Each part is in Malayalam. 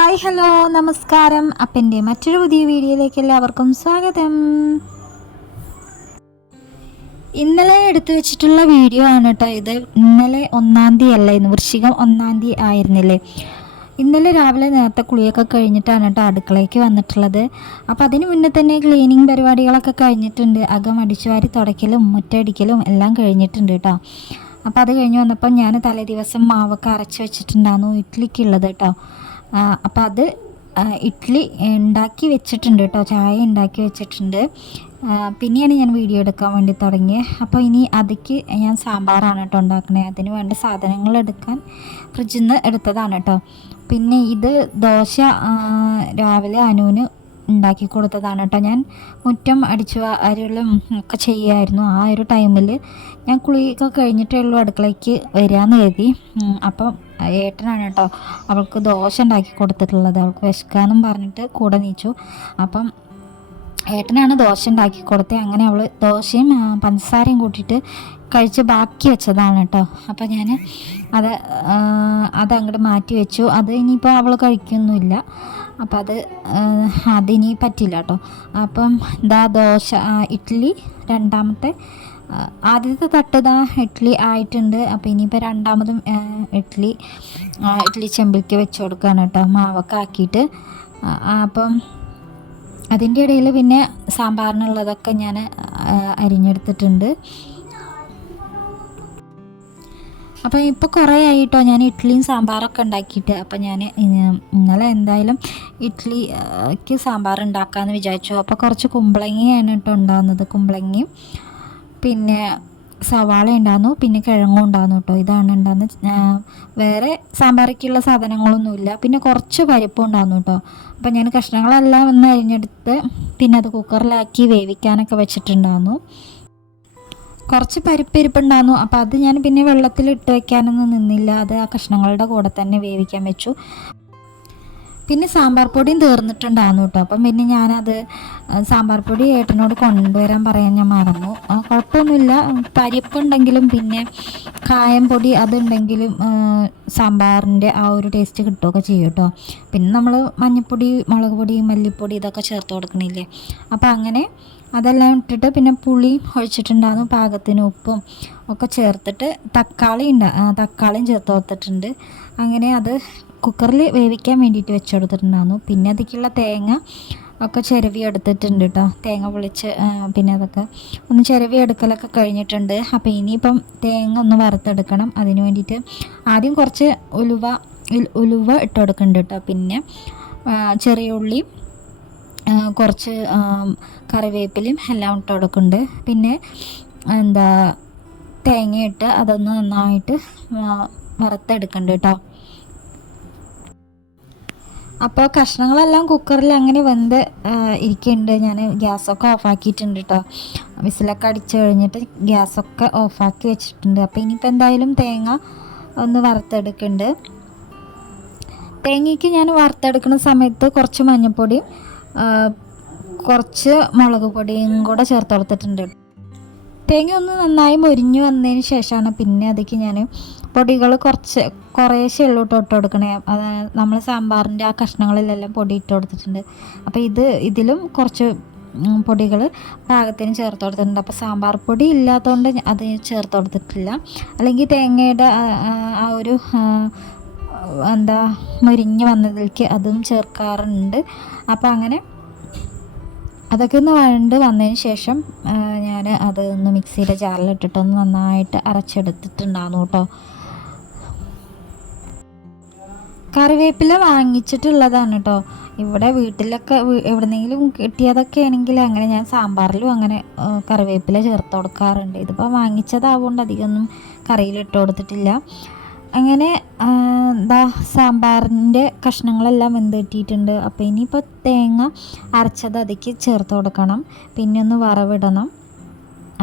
ഹായ് ഹലോ നമസ്കാരം. അപ്പന്റെ മറ്റൊരു പുതിയ വീഡിയോയിലേക്ക് എല്ലാവർക്കും സ്വാഗതം. ഇന്നലെ എടുത്തു വെച്ചിട്ടുള്ള വീഡിയോ ആണ് കേട്ടോ ഇത്. ഇന്നലെ ഒന്നാം തീയതി അല്ല ഇന്ന് വൃശ്ചികം ഒന്നാം തീയതി ആയിരുന്നില്ലേ? ഇന്നലെ രാവിലെ നേരത്തെ കുളിയൊക്കെ കഴിഞ്ഞിട്ടാണ് കേട്ടോ അടുക്കളയ്ക്ക് വന്നിട്ടുള്ളത്. അപ്പോൾ അതിന് മുന്നേ തന്നെ ക്ലീനിങ് പരിപാടികളൊക്കെ കഴിഞ്ഞിട്ടുണ്ട്. അകം അടിച്ചുവാരി തുടയ്ക്കലും മുറ്റടിക്കലും എല്ലാം കഴിഞ്ഞിട്ടുണ്ട് കേട്ടോ അപ്പോൾ അത് കഴിഞ്ഞ് വന്നപ്പോൾ ഞാൻ തലേ ദിവസം മാവൊക്കെ അരച്ച് വെച്ചിട്ടുണ്ടായിരുന്നു ഇഡ്ഡലിക്കുള്ളത് കേട്ടോ അപ്പോൾ അത് ഇഡ്ഡലി ഉണ്ടാക്കി വെച്ചിട്ടുണ്ട് കേട്ടോ ചായ ഉണ്ടാക്കി വെച്ചിട്ടുണ്ട്. പിന്നെയാണ് ഞാൻ വീഡിയോ എടുക്കാൻ വേണ്ടി തുടങ്ങിയത് അപ്പോൾ ഇനി അതിക്ക് ഞാൻ സാമ്പാറാണ് കേട്ടോ ഉണ്ടാക്കണേ. അതിന് വേണ്ട സാധനങ്ങൾ എടുക്കാൻ ഫ്രിഡ്ജിൽ നിന്ന് എടുത്തതാണ് കേട്ടോ. പിന്നെ ഇത് ദോശ രാവിലെ അനുവിന് ഉണ്ടാക്കി കൊടുത്തതാണ് കേട്ടോ. ഞാൻ മുറ്റം അടിച്ചു വാരലും ഒക്കെ ചെയ്യുമായിരുന്നു ആ ഒരു ടൈമിൽ ഞാൻ കുളിയൊക്കെ കഴിഞ്ഞിട്ടേ ഉള്ളൂ അടുക്കളയ്ക്ക് വരികയെന്ന് കരുതി. അപ്പം ഏട്ടനാണ് കേട്ടോ അവൾക്ക് ദോശ ഉണ്ടാക്കി കൊടുത്തിട്ടുള്ളത്. അവൾക്ക് വിശക്കാന്നും പറഞ്ഞിട്ട് കൂടെ നീച്ചു. അപ്പം ഏട്ടനാണ് ദോശ ഉണ്ടാക്കി കൊടുത്തത് അങ്ങനെ അവൾ ദോശയും പഞ്ചസാരയും കൂട്ടിയിട്ട് കഴിച്ച് ബാക്കി വെച്ചതാണ് കേട്ടോ. അപ്പോൾ ഞാൻ അത് അത് അങ്ങോട്ട് മാറ്റി വെച്ചു. അത് ഇനിയിപ്പോൾ അവൾ കഴിക്കൊന്നുമില്ല. അപ്പം അത് അതിനി പറ്റില്ല കേട്ടോ. അപ്പം ദാ ദോശ ഇഡ്ഡലി രണ്ടാമത്തെ ആദ്യത്തെ തട്ട് ഇതാ ഇഡ്ഡലി ആയിട്ടുണ്ട്. അപ്പോൾ ഇനിയിപ്പോൾ രണ്ടാമതും ഇഡ്ഡലി ഇഡ്ഡലി ചെമ്പിലേക്ക് വെച്ച് കൊടുക്കുകയാണ് കേട്ടോ. മാവൊക്കെ ആക്കിയിട്ട് അപ്പം അതിന്റെ ഇടയിൽ പിന്നെ സാമ്പാറിനുള്ളതൊക്കെ ഞാൻ അരിഞ്ഞെടുത്തിട്ടുണ്ട്. അപ്പം ഇപ്പോൾ കുറേ ആയിട്ടോ ഞാൻ ഇഡ്ഡലിയും സാമ്പാറൊക്കെ ഉണ്ടാക്കിയിട്ട്. അപ്പം ഞാൻ ഇന്നലെ എന്തായാലും ഇഡ്ഡലിക്ക് സാമ്പാർ ഉണ്ടാക്കാമെന്ന് വിചാരിച്ചു. അപ്പോൾ കുറച്ച് കുമ്പളങ്ങയാണ് കേട്ടോ ഉണ്ടാകുന്നത് കുമ്പളങ്ങയും. പിന്നെ സവാള ഉണ്ടായിരുന്നു പിന്നെ കിഴങ്ങും ഉണ്ടായിരുന്നു കേട്ടോ ഇതാണ് ഉണ്ടാകുന്ന വേറെ സാമ്പാറയ്ക്കുള്ള സാധനങ്ങളൊന്നുമില്ല. പിന്നെ കുറച്ച് പരിപ്പും ഉണ്ടായിരുന്നു കേട്ടോ അപ്പം ഞാൻ കഷ്ണങ്ങളെല്ലാം ഒന്ന് അരിഞ്ഞെടുത്ത് പിന്നെ അത് കുക്കറിലാക്കി വേവിക്കാനൊക്കെ വെച്ചിട്ടുണ്ടായിരുന്നു കുറച്ച് പരിപ്പ് ഇരിപ്പുണ്ടായിരുന്നു അപ്പോൾ അത് ഞാൻ പിന്നെ വെള്ളത്തിൽ ഇട്ട് വെക്കാനൊന്നും നിന്നില്ല. അത് ആ കഷ്ണങ്ങളുടെ കൂടെ തന്നെ വേവിക്കാൻ വെച്ചു. പിന്നെ സാമ്പാർ പൊടിയും തീർന്നിട്ടുണ്ടായിരുന്നു കേട്ടോ. അപ്പം പിന്നെ ഞാനത് സാമ്പാർ പൊടി ഏട്ടനോട് കൊണ്ടുവരാൻ പറയാൻ ഞാൻ മറന്നു. കുഴപ്പമൊന്നുമില്ല. പരിപ്പുണ്ടെങ്കിലും പിന്നെ കായം പൊടി അതുണ്ടെങ്കിലും സാമ്പാറിന്റെ ആ ഒരു ടേസ്റ്റ് കിട്ടുകയൊക്കെ ചെയ്യും കേട്ടോ. പിന്നെ നമ്മൾ മഞ്ഞൾപ്പൊടി മുളക് പൊടി മല്ലിപ്പൊടി ഇതൊക്കെ ചേർത്ത് കൊടുക്കണില്ലേ? അപ്പം അങ്ങനെ അതെല്ലാം ഇട്ടിട്ട് പിന്നെ പുളിയും ഒഴിച്ചിട്ടുണ്ടായിരുന്നു പാകത്തിന് ഉപ്പും ഒക്കെ ചേർത്തിട്ട് തക്കാളി ഉണ്ടാ തക്കാളിയും ചേർത്ത് കൊടുത്തിട്ടുണ്ട്. അങ്ങനെ അത് കുക്കറിൽ വേവിക്കാൻ വേണ്ടിയിട്ട് വെച്ചെടുത്തിട്ടുണ്ടായിരുന്നു പിന്നെ അതിലേക്കുള്ള തേങ്ങ ഒക്കെ ചിരവി എടുത്തിട്ടുണ്ട് കേട്ടോ തേങ്ങ പൊളിച്ച് പിന്നെ അതൊക്കെ ഒന്ന് ചിരവി എടുക്കലൊക്കെ കഴിഞ്ഞിട്ടുണ്ട്. അപ്പോൾ ഇനിയിപ്പം തേങ്ങ ഒന്ന് വറുത്തെടുക്കണം. അതിന് വേണ്ടിയിട്ട് ആദ്യം കുറച്ച് ഉലുവ ഉലുവ ഇട്ട് കൊടുക്കുന്നുണ്ട് കേട്ടോ പിന്നെ ചെറിയ ഉള്ളി ആ, കുറച്ച് കറിവേപ്പിലയും എല്ലാം ഇട്ട് കൊടുക്കുന്നുണ്ട്. പിന്നെ എന്താ തേങ്ങയിട്ട് അതൊന്ന് നന്നായിട്ട് വറുത്തെടുക്കണ്ട് കേട്ടോ. അപ്പോൾ കഷ്ണങ്ങളെല്ലാം കുക്കറിൽ അങ്ങനെ വെന്ത് ഇരിക്കുന്നുണ്ട്. ഞാൻ ഗ്യാസൊക്കെ ഓഫാക്കിയിട്ടുണ്ട് കേട്ടോ. വിസിലൊക്കെ അടിച്ചു കഴിഞ്ഞിട്ട് ഗ്യാസൊക്കെ ഓഫാക്കി വെച്ചിട്ടുണ്ട്. അപ്പോൾ ഇനിയിപ്പോൾ എന്തായാലും തേങ്ങ ഒന്ന് വറുത്തെടുക്കുന്നുണ്ട്. തേങ്ങയ്ക്ക് ഞാൻ വറുത്തെടുക്കുന്ന സമയത്ത് കുറച്ച് മഞ്ഞൾപ്പൊടിയും കുറച്ച് മുളക് പൊടിയും കൂടെ ചേർത്ത് കൊടുത്തിട്ടുണ്ട്. തേങ്ങ ഒന്ന് നന്നായി മൊരിഞ്ഞു വന്നതിന് ശേഷമാണ് പിന്നെ അതിലേക്ക് ഞാൻ പൊടികൾ കുറച്ച് കുറേശ്ശേ ഉള്ളൂ ഇട്ട് കൊടുക്കണേ. അത് നമ്മൾ സാമ്പാറിന്റെ ആ കഷ്ണങ്ങളിലെല്ലാം പൊടി ഇട്ട് കൊടുത്തിട്ടുണ്ട്. അപ്പോൾ ഇത് ഇതിലും കുറച്ച് പൊടികൾ പാകത്തിന് ചേർത്ത് കൊടുത്തിട്ടുണ്ട്. അപ്പോൾ സാമ്പാർ പൊടി ഇല്ലാത്തതുകൊണ്ട് അത് ചേർത്ത് കൊടുത്തിട്ടില്ല. അല്ലെങ്കിൽ തേങ്ങയുടെ ആ ഒരു എന്താ മുരിഞ്ഞ് വന്നതിലേക്ക് അതും ചേർക്കാറുണ്ട്. അപ്പോൾ അങ്ങനെ അതൊക്കെ ഒന്ന് വഴണ്ട് വന്നതിന് ശേഷം ഞാൻ അത് ഒന്ന് മിക്സിയുടെ ജാറിലിട്ടിട്ടൊന്ന് നന്നായിട്ട് അരച്ചെടുത്തിട്ടുണ്ടായിരുന്നു കേട്ടോ. കറിവേപ്പില വാങ്ങിച്ചിട്ടുള്ളതാണ് കേട്ടോ. ഇവിടെ വീട്ടിലൊക്കെ എവിടെന്നെങ്കിലും കിട്ടിയതൊക്കെ ആണെങ്കിൽ അങ്ങനെ ഞാൻ സാമ്പാറിലും അങ്ങനെ കറിവേപ്പില ചേർത്ത് കൊടുക്കാറുണ്ട്. ഇതിപ്പോൾ വാങ്ങിച്ചതാവുകൊണ്ട് അധികമൊന്നും കറിയിലിട്ട് കൊടുത്തിട്ടില്ല. അങ്ങനെ ദാ സാമ്പാറിന്റെ കഷ്ണങ്ങളെല്ലാം വെന്ത് കിട്ടിയിട്ടുണ്ട്. അപ്പോൾ ഇനിയിപ്പോൾ തേങ്ങ അരച്ചത് അതിലേക്ക് ചേർത്ത് കൊടുക്കണം. പിന്നെ ഒന്ന് വറവിടണം.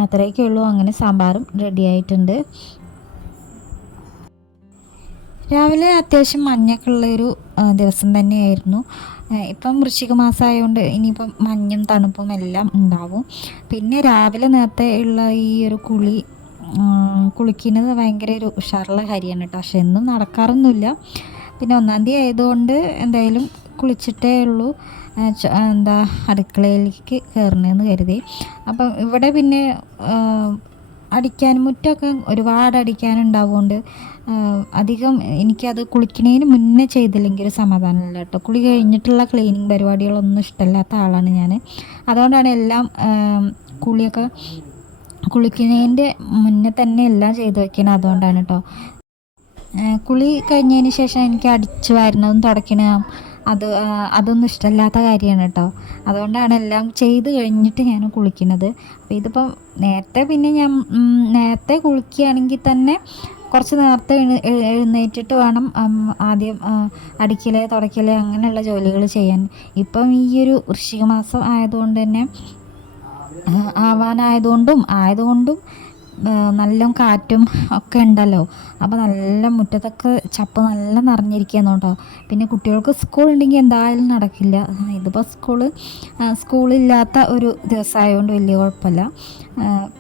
അത്രയൊക്കെ ഉള്ളൂ. അങ്ങനെ സാമ്പാറും റെഡി ആയിട്ടുണ്ട്. രാവിലെ അത്യാവശ്യം മഞ്ഞൊക്കെ ഉള്ളൊരു ദിവസം തന്നെയായിരുന്നു. ഇപ്പം വൃശ്ചിക മാസമായതുകൊണ്ട് ഇനിയിപ്പം മഞ്ഞും തണുപ്പും എല്ലാം ഉണ്ടാവും. പിന്നെ രാവിലെ നേരത്തെ ഉള്ള ഈ ഒരു കുളി കുളിക്കുന്നത് ഭയങ്കര ഒരു ഉഷാറുള്ള കാര്യമാണ് കേട്ടോ. പക്ഷെ എന്നും നടക്കാറൊന്നുമില്ല. പിന്നെ ഒന്നാം തീയതി ആയതുകൊണ്ട് എന്തായാലും കുളിച്ചിട്ടേ ഉള്ളൂ. എന്താ അടുക്കളയിലേക്ക് കയറണമെന്ന് കരുതി. അപ്പം ഇവിടെ പിന്നെ അടിക്കാൻ മുറ്റമൊക്കെ ഒരുപാട് അടിക്കാനുണ്ടാവുകൊണ്ട് അധികം എനിക്കത് കുളിക്കണേന് മുന്നേ ചെയ്തില്ലെങ്കിൽ ഒരു സമാധാനമില്ല കേട്ടോ. കുളി കഴിഞ്ഞിട്ടുള്ള ക്ലീനിങ് പരിപാടികളൊന്നും ഇഷ്ടമില്ലാത്ത ആളാണ് ഞാൻ അതുകൊണ്ടാണ് എല്ലാം കുളിയൊക്കെ കുളിക്കുന്നതിന്റെ മുന്നേ തന്നെ എല്ലാം ചെയ്ത് വെക്കണം അതുകൊണ്ടാണ് കേട്ടോ കുളി കഴിഞ്ഞതിന് ശേഷം എനിക്ക് അടിച്ചു വാരുന്നതും തുടക്കണം. അത് അതൊന്നും ഇഷ്ടമല്ലാത്ത കാര്യമാണ് കേട്ടോ അതുകൊണ്ടാണ് എല്ലാം ചെയ്ത് കഴിഞ്ഞിട്ട് ഞാൻ കുളിക്കുന്നത്. അപ്പോൾ ഇതിപ്പം നേരത്തെ പിന്നെ ഞാൻ നേരത്തെ കുളിക്കുകയാണെങ്കിൽ തന്നെ കുറച്ച് നേരത്തെ എഴു എഴു- എഴുന്നേറ്റിട്ട് വേണം ആദ്യം അടിക്കൽ തുടയ്ക്കൽ അങ്ങനെയുള്ള ജോലികൾ ചെയ്യാൻ. ഇപ്പം ഈ ഒരു വൃശ്ചിക മാസം ആയതുകൊണ്ട് തന്നെ ആവാനായതുകൊണ്ടും ആയതുകൊണ്ടും നല്ല കാറ്റും ഒക്കെ ഉണ്ടല്ലോ. അപ്പോൾ നല്ല മുറ്റത്തൊക്കെ ചപ്പ് നല്ല നിറഞ്ഞിരിക്കുന്നു കേട്ടോ. പിന്നെ കുട്ടികൾക്ക് സ്കൂൾ ഉണ്ടെങ്കിൽ എന്തായാലും നടക്കില്ല. ഇതിപ്പോൾ സ്കൂൾ സ്കൂളില്ലാത്ത ഒരു ദിവസമായതുകൊണ്ട് വലിയ കുഴപ്പമില്ല.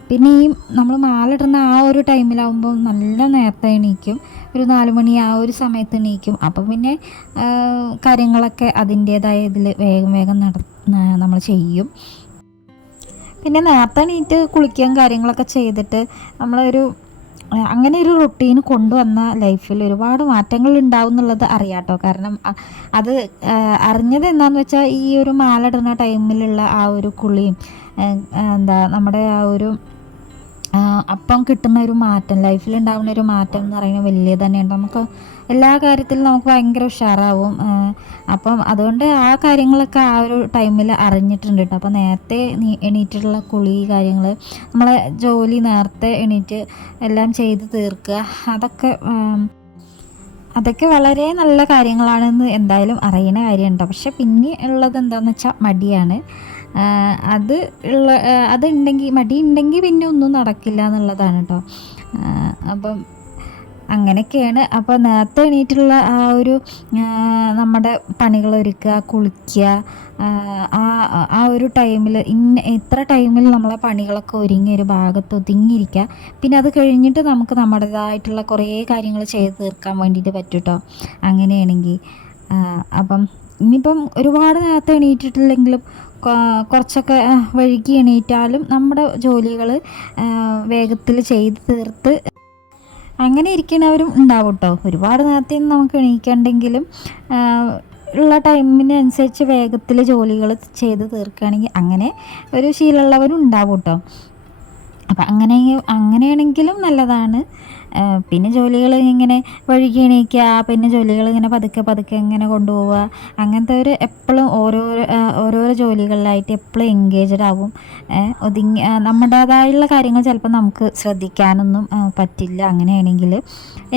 പിന്നെ ഈ നമ്മൾ മാലിടുന്ന ആ ഒരു ടൈമിലാവുമ്പോൾ നല്ല നേരത്തെ എണീക്കും. ഒരു നാല് മണി ആ ഒരു സമയത്ത് എണീക്കും. അപ്പോൾ പിന്നെ കാര്യങ്ങളൊക്കെ അതിന്റേതായ ഇതിൽ വേഗം വേഗം നട നമ്മൾ ചെയ്യും. പിന്നെ നേരത്തെ എണീറ്റ് കുളിക്കുകയും കാര്യങ്ങളൊക്കെ ചെയ്തിട്ട് നമ്മളൊരു അങ്ങനെ ഒരു റൊട്ടീൻ കൊണ്ടുവന്ന ലൈഫിൽ ഒരുപാട് മാറ്റങ്ങൾ ഉണ്ടാവും എന്നുള്ളത് അറിയാട്ടോ. കാരണം അത് അറിഞ്ഞത് എന്താണെന്ന് വെച്ചാൽ ഈ ഒരു മാലിടുന്ന ടൈമിലുള്ള ആ ഒരു കുളിയും എന്താ നമ്മുടെ ആ ഒരു അപ്പം കിട്ടുന്ന ഒരു മാറ്റം ലൈഫിൽ ഉണ്ടാകുന്ന ഒരു മാറ്റം എന്ന് പറയുന്നത് വലിയ തന്നെയുണ്ട് നമുക്ക് എല്ലാ കാര്യത്തിലും നമുക്ക് ഭയങ്കര ഉഷാറാവും. അപ്പം അതുകൊണ്ട് ആ കാര്യങ്ങളൊക്കെ ആ ഒരു ടൈമിൽ അറിഞ്ഞിട്ടുണ്ട് കേട്ടോ. അപ്പോൾ നേരത്തെ എണീറ്റിട്ടുള്ള കുളി കാര്യങ്ങൾ നമ്മളെ ജോലി നേരത്തെ എണീറ്റ് എല്ലാം ചെയ്ത് തീർക്കുക അതൊക്കെ അതൊക്കെ വളരെ നല്ല കാര്യങ്ങളാണെന്ന് എന്തായാലും അറിയുന്ന കാര്യമുണ്ടോ പക്ഷെ പിന്നെ ഉള്ളത് എന്താണെന്ന് വെച്ചാൽ മടിയാണ്. അത് ഉള്ള അതുണ്ടെങ്കിൽ മടി ഉണ്ടെങ്കിൽ പിന്നെ ഒന്നും നടക്കില്ല എന്നുള്ളതാണ് കേട്ടോ അപ്പം അങ്ങനെയൊക്കെയാണ്. അപ്പോൾ നേരത്തെ എണീറ്റുള്ള ആ ഒരു നമ്മുടെ പണികൾ ഒരുക്കുക കുളിക്കുക ആ, ആ ഒരു ടൈമിൽ ഇന്ന ഇത്ര ടൈമിൽ നമ്മളെ പണികളൊക്കെ ഒരുങ്ങി ഒരു ഭാഗത്ത് ഒതുങ്ങിയിരിക്കുക. പിന്നെ അത് കഴിഞ്ഞിട്ട് നമുക്ക് നമ്മുടേതായിട്ടുള്ള കുറേ കാര്യങ്ങൾ ചെയ്ത് തീർക്കാൻ വേണ്ടിയിട്ട് പറ്റും കേട്ടോ അങ്ങനെയാണെങ്കിൽ അപ്പം ഇനിയിപ്പം ഒരുപാട് നേരത്തെ എണീറ്റിട്ടില്ലെങ്കിലും കുറച്ചൊക്കെ വഴുകി എണീറ്റാലും നമ്മുടെ ജോലികൾ വേഗത്തിൽ ചെയ്ത് തീർത്ത് അങ്ങനെ ഇരിക്കുന്നവരും ഉണ്ടാവും കേട്ടോ ഒരുപാട് നേരത്തെ നമുക്ക് എണീക്കണ്ടെങ്കിലും ഉള്ള ടൈമിനനുസരിച്ച് വേഗത്തിൽ ജോലികൾ ചെയ്ത് തീർക്കുകയാണെങ്കിൽ അങ്ങനെ ഒരു ശീലമുള്ളവരും ഉണ്ടാവും കേട്ടോ അപ്പം അങ്ങനെ അങ്ങനെയാണെങ്കിലും നല്ലതാണ്. പിന്നെ ജോലികൾ ഇങ്ങനെ വഴുകി എണീക്കുക പിന്നെ ജോലികൾ ഇങ്ങനെ പതുക്കെ പതുക്കെ ഇങ്ങനെ കൊണ്ടുപോവുക അങ്ങനത്തെ ഒരു എപ്പോഴും ഓരോരോ ഓരോരോ ജോലികളിലായിട്ട് എപ്പോഴും എൻഗേജഡ് ആവും. ഒതുങ്ങി നമ്മുടേതായുള്ള കാര്യങ്ങൾ ചിലപ്പോൾ നമുക്ക് ശ്രദ്ധിക്കാനൊന്നും പറ്റില്ല. അങ്ങനെയാണെങ്കിൽ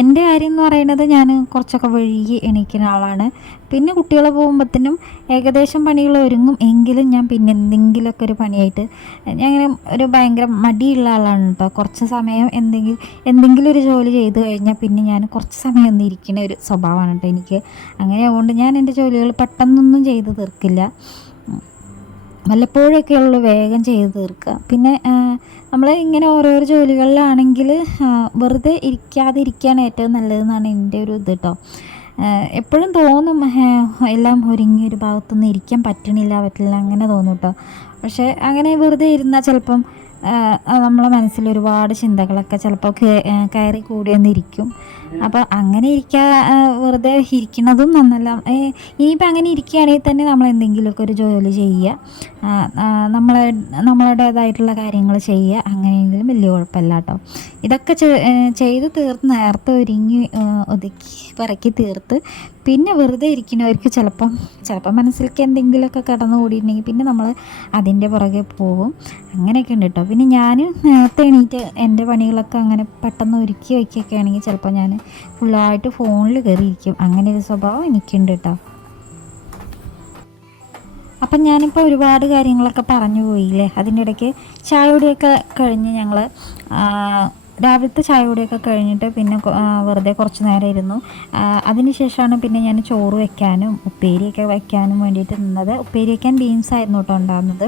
എന്റെ കാര്യം എന്ന് പറയുന്നത് ഞാൻ കുറച്ചൊക്കെ വഴുകി എണീക്കുന്ന ആളാണ്. പിന്നെ കുട്ടികളെ പോകുമ്പോഴത്തേനും ഏകദേശം പണികൾ ഒരുങ്ങും. എങ്കിലും ഞാൻ പിന്നെ എന്തെങ്കിലുമൊക്കെ ഒരു പണിയായിട്ട് ഞാൻ ഇങ്ങനെ ഒരു ഭയങ്കര മടിയുള്ള ആളാണ് കേട്ടോ കുറച്ച് സമയം എന്തെങ്കിലും എന്തെങ്കിലും ഒരു ജോലി ചെയ്ത് കഴിഞ്ഞാൽ പിന്നെ ഞാൻ കുറച്ച് സമയം ഒന്ന് ഇരിക്കുന്ന ഒരു സ്വഭാവമാണ് കേട്ടോ എനിക്ക്. അങ്ങനെ അതുകൊണ്ട് ഞാൻ എന്റെ ജോലികൾ പെട്ടെന്നൊന്നും ചെയ്ത് തീർക്കില്ല. വല്ലപ്പോഴൊക്കെ ഉള്ളൂ വേഗം ചെയ്ത് തീർക്കുക പിന്നെ നമ്മൾ ഇങ്ങനെ ഓരോരോ ജോലികളിലാണെങ്കിൽ വെറുതെ ഇരിക്കാതിരിക്കുകയാണ് ഏറ്റവും നല്ലതെന്നാണ് എന്റെ ഒരു ഇത് കേട്ടോ എപ്പോഴും തോന്നും എല്ലാം ഒരുങ്ങി ഒരു ഭാഗത്തൊന്നും ഇരിക്കാൻ പറ്റണില്ല പറ്റില്ല അങ്ങനെ തോന്നും കേട്ടോ പക്ഷേ അങ്ങനെ വെറുതെ ഇരുന്നാൽ ചിലപ്പം നമ്മളെ മനസ്സിൽ ഒരുപാട് ചിന്തകളൊക്കെ ചിലപ്പോൾ കയറി കൂടി വന്നിരിക്കും അപ്പോൾ അങ്ങനെ ഇരിക്കാ വെറുതെ ഇരിക്കുന്നതും നന്നല്ല. ഇനിയിപ്പോൾ അങ്ങനെ ഇരിക്കുകയാണെങ്കിൽ തന്നെ നമ്മൾ എന്തെങ്കിലുമൊക്കെ ഒരു ജോലി ചെയ്യുക. നമ്മളെ നമ്മളുടേതായിട്ടുള്ള കാര്യങ്ങൾ ചെയ്യുക. അങ്ങനെയെങ്കിലും വലിയ കുഴപ്പമില്ല കേട്ടോ. ഇതൊക്കെ ചെയ്ത് തീർത്ത് നേരത്തെ ഒരുങ്ങി ഒതുക്കി പറക്കി തീർത്ത് പിന്നെ വെറുതെ ഇരിക്കുന്നവർക്ക് ചിലപ്പം ചിലപ്പം മനസ്സിലേക്ക് എന്തെങ്കിലുമൊക്കെ കടന്നു കൂടിയിട്ടുണ്ടെങ്കിൽ പിന്നെ നമ്മൾ അതിന്റെ പുറകെ പോകും. അങ്ങനെയൊക്കെ ഉണ്ട് കേട്ടോ. പിന്നെ ഞാൻ നേരത്തെ എണീറ്റ് എന്റെ പണികളൊക്കെ അങ്ങനെ പെട്ടെന്ന് ഒരുക്കി വയ്ക്കുകയൊക്കെ ആണെങ്കിൽ ചിലപ്പോൾ ഞാൻ ഫുള്ളായിട്ട് ഫോണിൽ കയറിയിരിക്കും. അങ്ങനെ ഒരു സ്വഭാവം എനിക്കുണ്ട് കേട്ടോ അപ്പം ഞാനിപ്പോൾ ഒരുപാട് കാര്യങ്ങളൊക്കെ പറഞ്ഞു പോയില്ലേ? അതിന്റെ ഇടയ്ക്ക് ചായയോടെയൊക്കെ കഴിഞ്ഞ് ഞങ്ങൾ രാവിലത്തെ ചായ കുടിയൊക്കെ കഴിഞ്ഞിട്ട് പിന്നെ വെറുതെ കുറച്ച് നേരം ഇരുന്നു. അതിനുശേഷമാണ് പിന്നെ ഞാൻ ചോറ് വെക്കാനും ഉപ്പേരിയൊക്കെ വയ്ക്കാനും വേണ്ടിയിട്ട് നിന്നത്. ഉപ്പേരി വയ്ക്കാൻ ബീൻസ് ആയിരുന്നു കേട്ടോ ഉണ്ടാകുന്നത്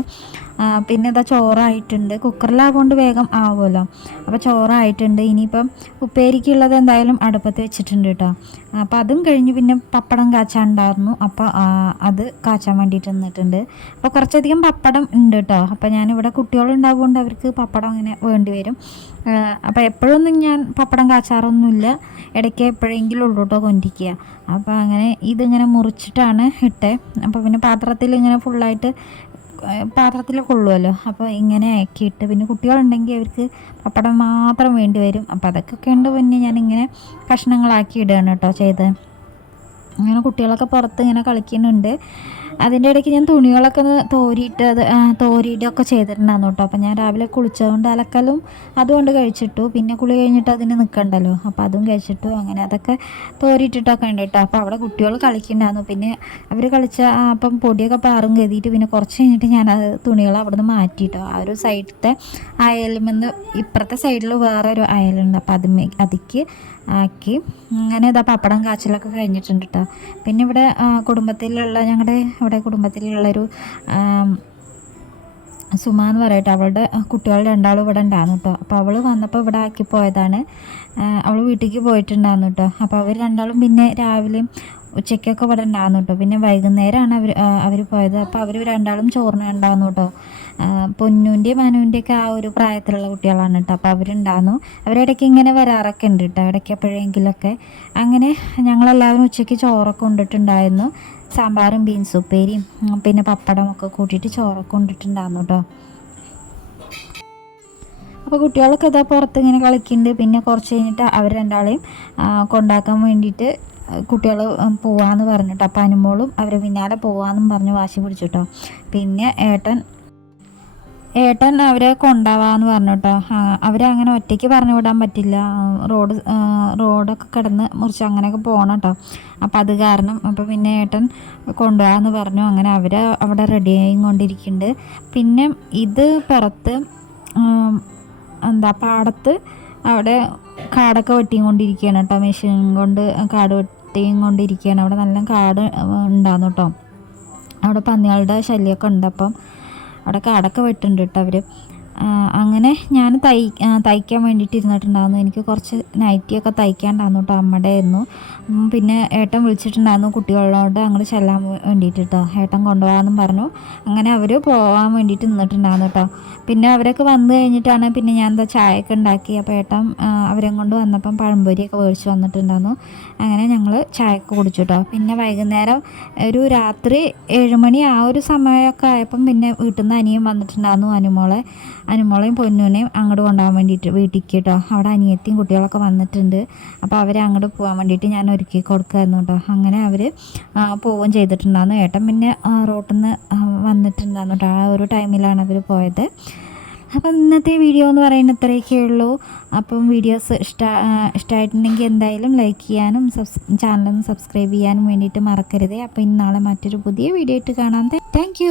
പിന്നെ ഇതാ ചോറായിട്ടുണ്ട്. കുക്കറിലാവുകൊണ്ട് വേഗം ആവുമല്ലോ. അപ്പോൾ ചോറായിട്ടുണ്ട്. ഇനിയിപ്പം ഉപ്പേരിക്കുള്ളത് എന്തായാലും അടുപ്പത്ത് വെച്ചിട്ടുണ്ട് കേട്ടോ അപ്പോൾ അതും കഴിഞ്ഞ് പിന്നെ പപ്പടം കാച്ചാണ്ടായിരുന്നു അപ്പോൾ ആ, അത് കാച്ചാൻ വേണ്ടിയിട്ട് നിന്നിട്ടുണ്ട്. അപ്പോൾ കുറച്ചധികം പപ്പടം ഉണ്ട് കേട്ടോ അപ്പോൾ ഞാനിവിടെ കുട്ടികളുണ്ടാവുകൊണ്ട് അവർക്ക് പപ്പടം അങ്ങനെ വേണ്ടി വരും. അപ്പോൾ എപ്പോഴൊന്നും ഞാൻ പപ്പടം കാച്ചാറൊന്നുമില്ല. ഇടയ്ക്ക് എപ്പോഴെങ്കിലും ഉള്ളൂ കേട്ടോ കൊണ്ടിരിക്കുക അപ്പോൾ അങ്ങനെ ഇതിങ്ങനെ മുറിച്ചിട്ടാണ് ഇട്ടേ. അപ്പോൾ പിന്നെ പാത്രത്തിൽ ഇങ്ങനെ ഫുള്ളായിട്ട് പാത്രത്തിൽ കൊള്ളുമല്ലോ അപ്പോൾ ഇങ്ങനെ ആക്കിയിട്ട് പിന്നെ കുട്ടികളുണ്ടെങ്കിൽ അവർക്ക് പപ്പടം മാത്രം വേണ്ടി വരും. അപ്പോൾ അതൊക്കെ ഉണ്ട് പിന്നെ ഞാനിങ്ങനെ കഷ്ണങ്ങളാക്കി ഇടുകയാണ് കേട്ടോ ചെയ്ത് അങ്ങനെ കുട്ടികളൊക്കെ പുറത്ത് ഇങ്ങനെ കളിക്കുന്നുണ്ട്. അതിന്റെ ഇടയ്ക്ക് ഞാൻ തുണികളൊക്കെ ഒന്ന് തോരിയിട്ട് അത് തോരിയിട്ടൊക്കെ ചെയ്തിട്ടുണ്ടായിരുന്നു കേട്ടോ. അപ്പം ഞാൻ രാവിലെ കുളിച്ചതുകൊണ്ട് അലക്കലും അതുകൊണ്ട് കഴിച്ചിട്ടു. പിന്നെ കുളി കഴിഞ്ഞിട്ട് അതിന് നിൽക്കണ്ടല്ലോ. അപ്പോൾ അതും കഴിച്ചിട്ടു. അങ്ങനെ അതൊക്കെ തോരിയിട്ടിട്ടൊക്കെ ഉണ്ട് കേട്ടോ. അപ്പോൾ അവിടെ കുട്ടികൾ കളിക്കുന്നുണ്ടായിരുന്നു. പിന്നെ അവർ കളിച്ച അപ്പം പൊടിയൊക്കെ പാറും കരുതിയിട്ട് പിന്നെ കുറച്ച് കഴിഞ്ഞിട്ട് ഞാൻ അത് തുണികൾ അവിടെ നിന്ന് മാറ്റിയിട്ടോ. ആ ഒരു സൈഡത്തെ അയലുമെന്ന് ഇപ്പുറത്തെ സൈഡിൽ വേറൊരു അയലുണ്ട്. അപ്പോൾ അത് അതിക്ക് ആക്കി. അങ്ങനെ ഇതാ പപ്പടം കാച്ചിലൊക്കെ കഴിഞ്ഞിട്ടുണ്ട് കേട്ടോ. പിന്നെ ഇവിടെ കുടുംബത്തിലുള്ള ഞങ്ങളുടെ ഇവിടെ കുടുംബത്തിലുള്ളൊരു സുമ എന്ന് പറയട്ടെ അവളുടെ കുട്ടികൾ രണ്ടാളും ഇവിടെ ഉണ്ടായിരുന്നു കേട്ടോ അപ്പോൾ അവൾ വന്നപ്പോൾ ഇവിടെ ആക്കി പോയതാണ്. അവൾ വീട്ടിലേക്ക് പോയിട്ടുണ്ടായിരുന്നു കേട്ടോ അപ്പോൾ അവർ രണ്ടാളും പിന്നെ രാവിലെയും ഉച്ചയ്ക്കൊക്കെ ഇവിടെ ഉണ്ടായിരുന്നു കേട്ടോ പിന്നെ വൈകുന്നേരമാണ് അവർ അവർ പോയത്. അപ്പോൾ അവർ രണ്ടാളും ചോറിന് ഉണ്ടായിരുന്നു കേട്ടോ പൊന്നുന്റെയും മനുവിന്റെയൊക്കെ ആ ഒരു പ്രായത്തിലുള്ള കുട്ടികളാണ് കേട്ടോ അപ്പോൾ അവരുണ്ടായിരുന്നു. അവരിടയ്ക്ക് ഇങ്ങനെ വരാറൊക്കെ ഉണ്ട് കേട്ടോ ഇടയ്ക്ക് എപ്പോഴെങ്കിലൊക്കെ. അങ്ങനെ ഞങ്ങളെല്ലാവരും ഉച്ചയ്ക്ക് ചോറൊക്കെ കൊണ്ടിട്ടുണ്ടായിരുന്നു. സാമ്പാറും ബീൻസ് ഉപ്പേരിയും പിന്നെ പപ്പടം ഒക്കെ കൂട്ടിയിട്ട് ചോറൊക്കെ കൊണ്ടിട്ടുണ്ടായിരുന്നു കേട്ടോ അപ്പോൾ കുട്ടികളൊക്കെ ഇതാ പുറത്ത് ഇങ്ങനെ കളിക്കുന്നുണ്ട്. പിന്നെ കുറച്ച് കഴിഞ്ഞിട്ട് അവർ രണ്ടാളെയും കൊണ്ടാക്കാൻ വേണ്ടിയിട്ട് കുട്ടികൾ പോവാന്ന് പറഞ്ഞിട്ടോ അപ്പം അനുമോളും അവരെ പിന്നാലെ പോവാന്നും പറഞ്ഞ് വാശി പിടിച്ചു കേട്ടോ പിന്നെ ഏട്ടൻ ഏട്ടൻ അവരെ കൊണ്ടാവാന്ന് പറഞ്ഞു കേട്ടോ അവരെ അങ്ങനെ ഒറ്റയ്ക്ക് പറഞ്ഞു വിടാൻ പറ്റില്ല. റോഡ് റോഡൊക്കെ കിടന്ന് മുറിച്ച് അങ്ങനെയൊക്കെ പോകണം കേട്ടോ അപ്പം അത് കാരണം അപ്പോൾ പിന്നെ ഏട്ടൻ കൊണ്ടുപോകാമെന്ന് പറഞ്ഞു. അങ്ങനെ അവർ അവിടെ റെഡിയായി കൊണ്ടിരിക്കുന്നുണ്ട് പിന്നെ ഇത് പുറത്ത് എന്താ പാടത്ത് അവിടെ കാടൊക്കെ വെട്ടിയും കൊണ്ടിരിക്കുകയാണ് കേട്ടോ മെഷീൻ കൊണ്ട് കാട് വെട്ടിയും കൊണ്ടിരിക്കുകയാണ് അവിടെ നല്ല കാട് ഉണ്ടാകുന്നു കേട്ടോ അവിടെ പന്നികളുടെ ശല്യമൊക്കെ ഉണ്ട് അപ്പം അവിടെ അടക്ക വെട്ടുന്നുണ്ട് കേട്ടോ അവർ അങ്ങനെ ഞാൻ തൈ തയ്ക്കാൻ വേണ്ടിയിട്ട് ഇരുന്നിട്ടുണ്ടായിരുന്നു. എനിക്ക് കുറച്ച് നൈറ്റിയൊക്കെ തയ്ക്കാണ്ടായിരുന്നു കേട്ടോ അമ്മയുടെ ആയിരുന്നു പിന്നെ ഏട്ടൻ വിളിച്ചിട്ടുണ്ടായിരുന്നു കുട്ടികളോട് അങ്ങോട്ട് ചെല്ലാൻ വേണ്ടിയിട്ട് കേട്ടോ ഏട്ടൻ കൊണ്ടുപോകാമെന്നും പറഞ്ഞു. അങ്ങനെ അവർ പോകാൻ വേണ്ടിയിട്ട് നിന്നിട്ടുണ്ടായിരുന്നു കേട്ടോ പിന്നെ അവരൊക്കെ വന്നു കഴിഞ്ഞിട്ടാണ് പിന്നെ ഞാൻ എന്താ ചായയൊക്കെ ഉണ്ടാക്കി. അപ്പോൾ ഏട്ടൻ അവരെയും കൊണ്ട് വന്നപ്പം പഴംപൊരിയൊക്കെ മേടിച്ച് വന്നിട്ടുണ്ടായിരുന്നു. അങ്ങനെ ഞങ്ങൾ ചായയൊക്കെ കുടിച്ചു കേട്ടോ പിന്നെ വൈകുന്നേരം ഒരു രാത്രി ഏഴുമണി ആ ഒരു സമയമൊക്കെ ആയപ്പം പിന്നെ വീട്ടിൽ നിന്ന് അനിയും വന്നിട്ടുണ്ടായിരുന്നു അനുമോളെ. അനുമോളെയും പൊന്നൂനെയും അങ്ങോട്ട് കൊണ്ടുപോകാൻ വേണ്ടിയിട്ട് വീട്ടിലേക്ക് കേട്ടോ. അവിടെ അനിയത്തിയും കുട്ടികളൊക്കെ വന്നിട്ടുണ്ട്. അപ്പോൾ അവരെ അങ്ങോട്ട് പോകാൻ വേണ്ടിയിട്ട് ഞാൻ ഒരുക്കി കൊടുക്കുമായിരുന്നു കേട്ടോ. അങ്ങനെ അവർ പോവുകയും ചെയ്തിട്ടുണ്ടായിരുന്നു. ഏട്ടൻ പിന്നെ റോട്ടിൽ നിന്ന് വന്നിട്ടുണ്ടായിരുന്നു കേട്ടോ. ആ ഒരു ടൈമിലാണ് അവർ പോയത്. അപ്പം ഇന്നത്തെ വീഡിയോ എന്ന് പറയുന്നത് ഇത്രയൊക്കെ ഉള്ളൂ. അപ്പം വീഡിയോസ് ഇഷ്ട ഇഷ്ടമായിട്ടുണ്ടെങ്കിൽ എന്തായാലും ലൈക്ക് ചെയ്യാനും സബ്സ് ചാനലൊന്ന് സബ്സ്ക്രൈബ് ചെയ്യാനും വേണ്ടിയിട്ട് മറക്കരുത്. അപ്പോൾ ഇന്നാളെ മറ്റൊരു പുതിയ വീഡിയോ ആയിട്ട് കാണാം. താങ്ക്